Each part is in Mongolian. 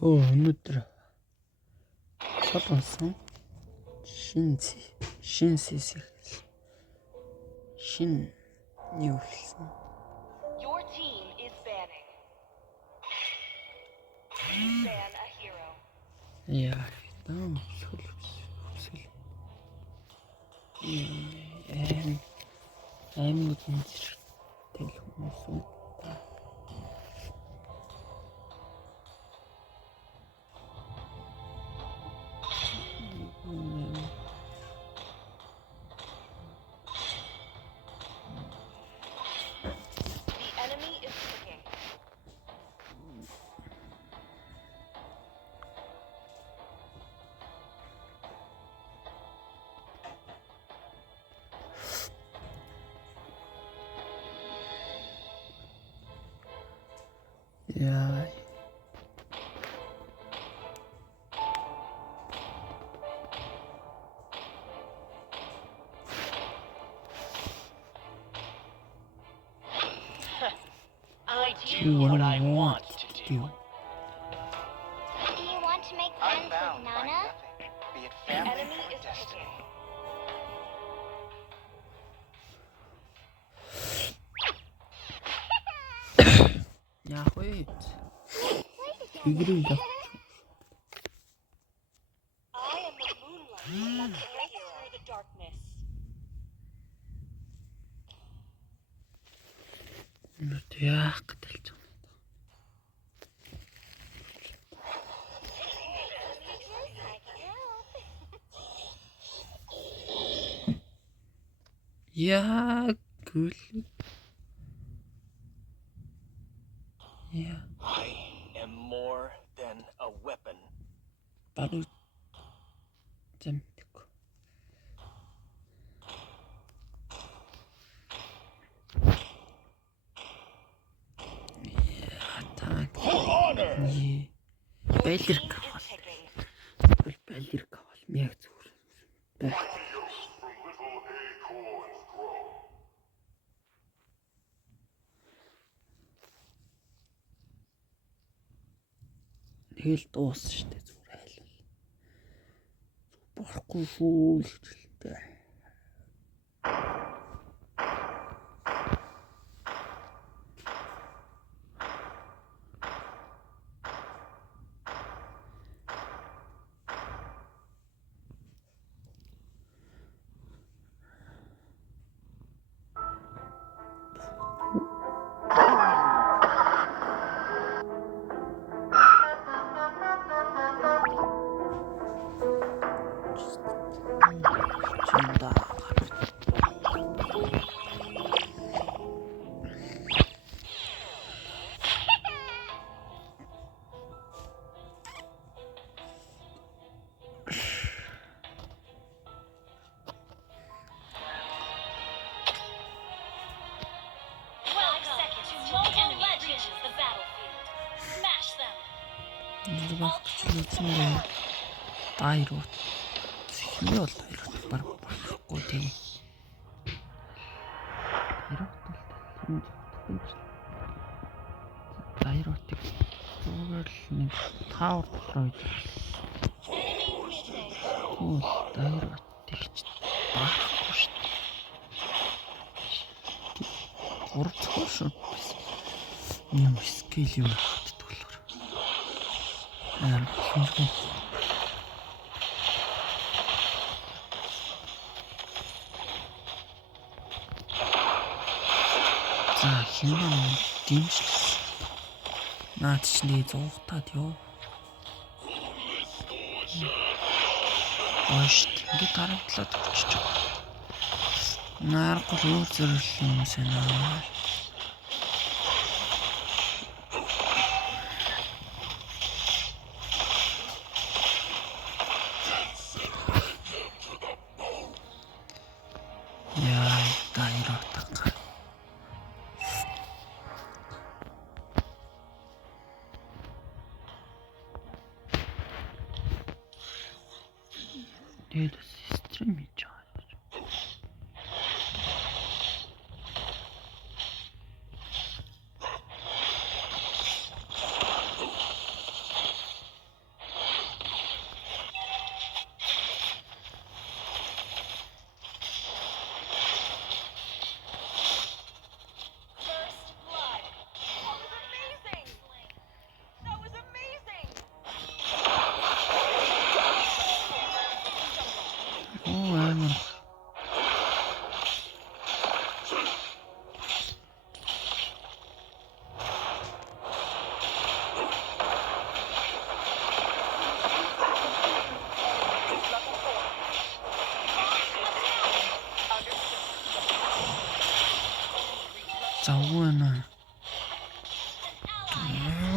Өнөөдөр солонсон шин сесиг шин юу хэлсэн. Your team is banning. Please ban a hero. Яа, дам хүсэл. Аймаг нэртэй хүмүүс үү? The enemy is picking. Яа. I Do do what I want to do. Do you want to make I'm friends bound with by Nana? nothing, be it The family enemy or is destiny. picking. Яах вэ? Игрээ. I am the moonlight that breaks through the darkness. Яах гэж байна. Яа гүл. Яа. I am more than a weapon. Баруун зэмтэг. Так. Your Байлэр team кавал. is picking. Байлэр кавал. Яг зүгээр. Тэгэл дууссан шүү дээ зүгээр айлвал. Болохгүй шүү л хэлтэй. Чинда. Welcome to Mobile Legends, the battlefield. Smash them. Багчлуулсан бай. Дайрууд. Эхний бол дайрууд баг багхгүй тийм. Дайруудыг зүгээр л нэг таавар руу Оо, дайруудыг ч багхгүй шүү дээ. Гурцгүй шүү. Юм скил юм хатдаг болохоор. Хинжгүй. За хинэн дэмжлээ. Наад чинь зуухтаад ёо. Ошт ингэ тарамтлаад өгч байгаа. Нааргүй өөр зөвлөл юм санаа. Яа, дайротак. Тэгээд стрим хийж байгаа. завгүй байна.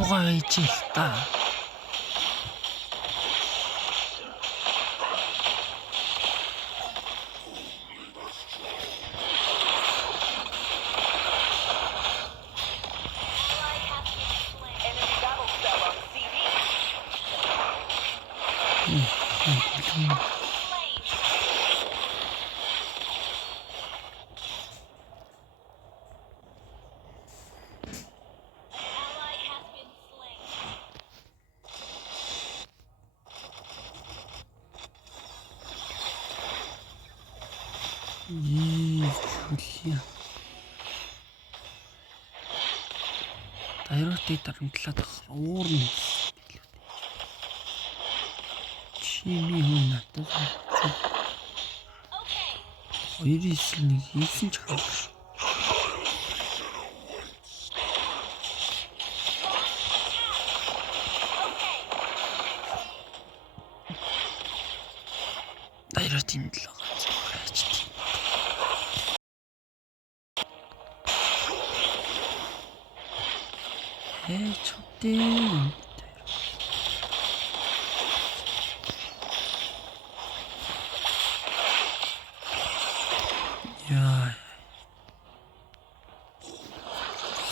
Угаа ичээл та. Enemy battle cell on CD. Ally has been slain. Хүлье. Дайротыг дарамтлаад уурна. Чими хүн надад Okay. 2-1 хийсэн ч хаалга. Дайротын 7 ганц байж тийм. чудын. Яа.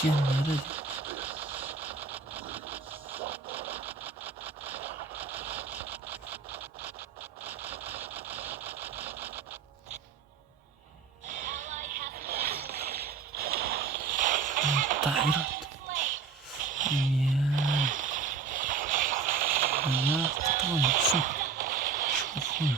Гэнэрэг. Дайрот. Яа. Яа, тань чи. Шофон.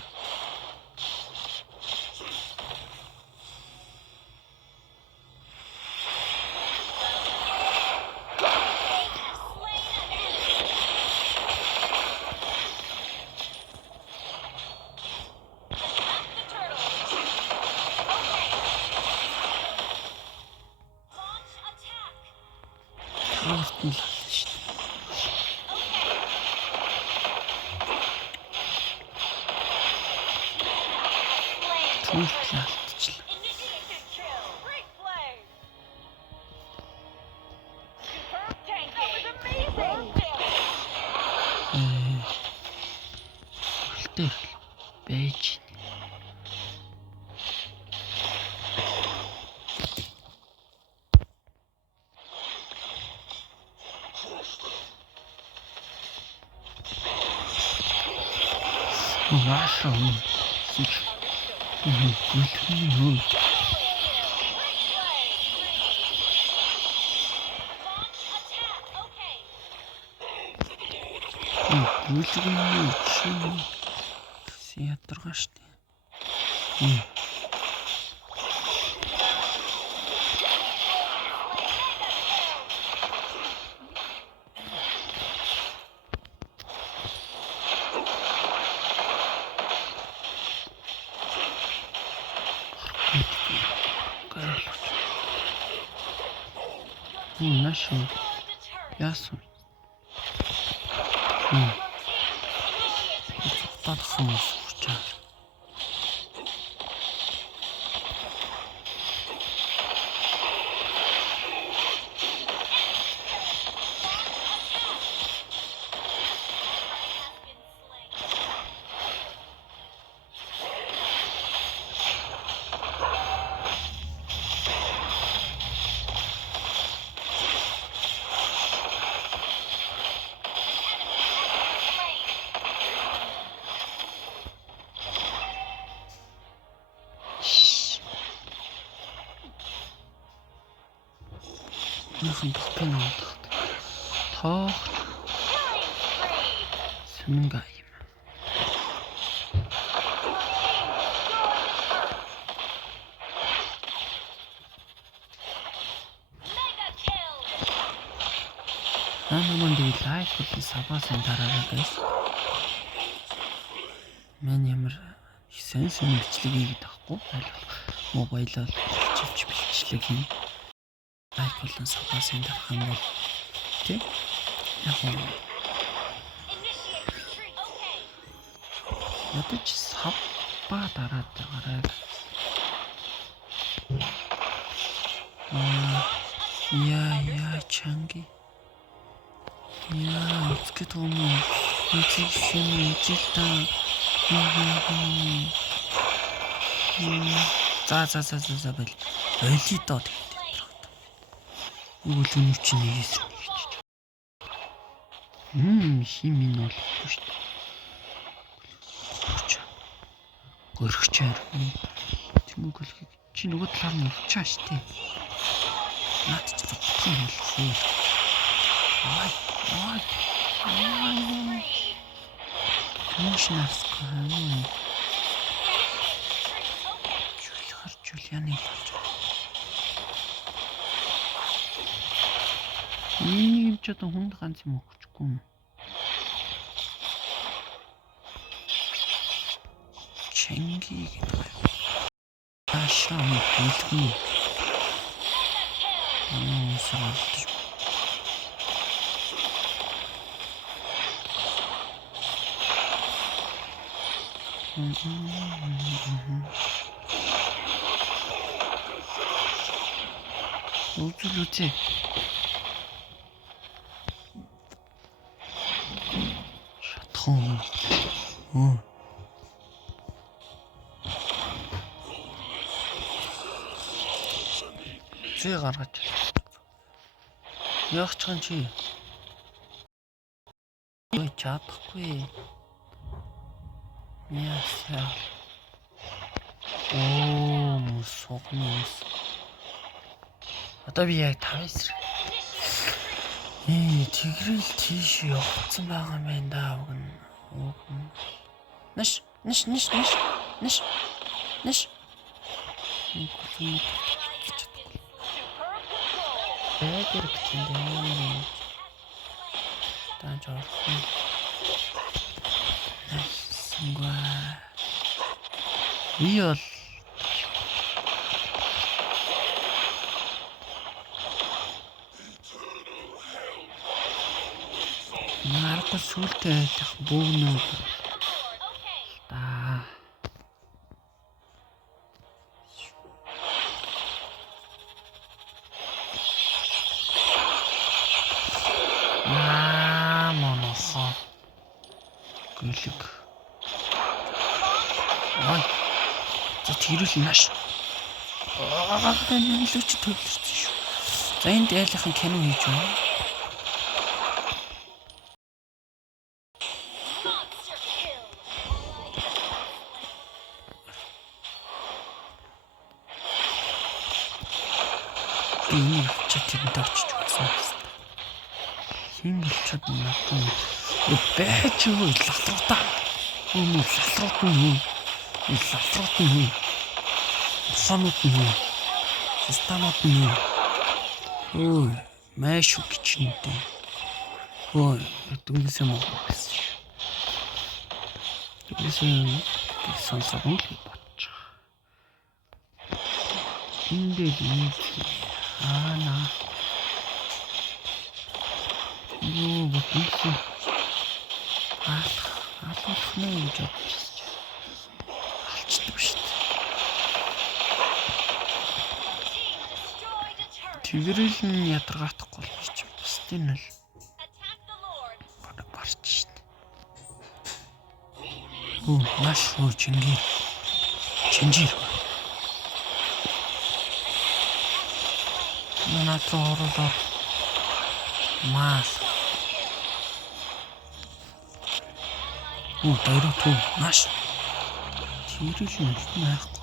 Артил шүү дээ. Түлхэл алдчихлаа. Initiated kill. Great play. Superb tanking. That was amazing. Үлдээ байж. Ваашаа. Гүлхэн. Гүлхэн чи ядаргаа штэ. Нашу. Яасан. Татсан уусчаа. Нөхөн бэлтгэн авах. Тоох. Сүнэнга юм. Наманд лайк болон сабасан дараарай guys. Мен ямар сэн бичлэг хийгээд авахгүй байлбал мобайлаар чивч бичлэг хий. Лайк болон сабасан дарах юм бол тий. Яг нь ядаж сабба дараад байгаарай. Я чанги. Я 어떻게 도움을 해줄 수 있을까? За бэл. Олий доо тэгээд. Үгүй л чинь нээсэн гэж. Химийн бол шүү дээ. Горхчаар. Тэмүгэл чи нөгөө талаар нь уучаа штэ. Наад чи бодох юм болов. Ай. Тэмшнасгүй. Julian хэлж. Ийм ч одоо хүнд ганц юм өгчихгүй юм. Чэнги гэдэг. Ашаа хэлгүй. Саалтж. Үзүүлээ. Шатхан. Зүй гаргаж. Яах ч юм чи. Ой чадахгүй. Ясаа. Мусогнос. Одоо би яг 5 эсрэг. Тэгрэл тийш явцсан байгаа юм байна да. Нэш. Бэгэр бичэндээ. Тааж орсон. Нэсэнгүй. Иол. Нарко сүлтэй айлах бөөгнөө. Да. Монохо. Гүлэг. Ой. Тэрүүл нааш. Нэлээч төвлөрсөн шүү. За энэ дээлийнхэн кино хийж байна. Энэ чатанд очиж үзсэн. Хин болчиход надад байж юу латруудаа. Латрууд нь. Санууд нь. Системат нь. Маш их гिचнэтэй. Дүнсэм уу гэсэн. Дүнсэм сонсоод л бодчих. Эндээ на. Бүтэнсэн. Алуулах нь гэж бодчихсон. Алчдаг шүү дээ. Тэгрэл нь ядаргаахгүй л чи бусдын л барч шүү дээ. Маш чинжир. Наач оруулаа. Мас. Дайруу маш. Тэрэл нь байхгүй.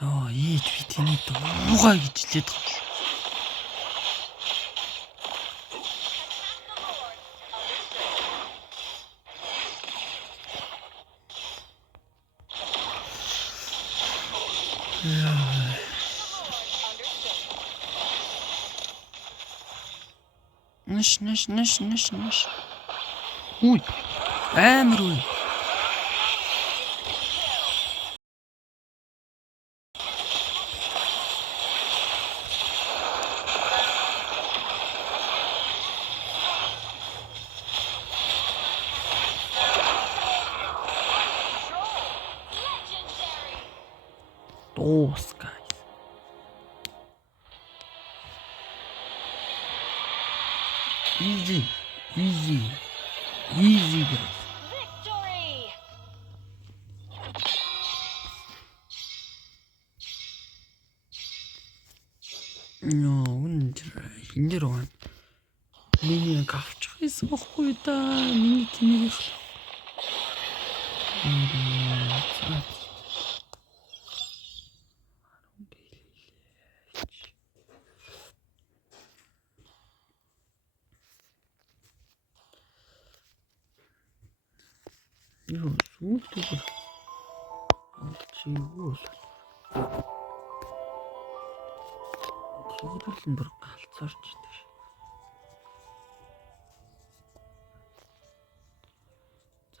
Яа, ийж би тэний дуугаа гэж хэлээд байгаа. Нэш. Үй. Амар үе. Legendary. Дуус guys. Easy guys. Victory. Хиндэр байна. Миний авчих байсан бохгүй да. Миний тнийг Юу сүүлдээ чи юу л тэгвэл бүр галзаарч идэж.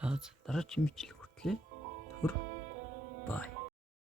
За дараагийн мэдлэг хүртлээ. Төр. Бай.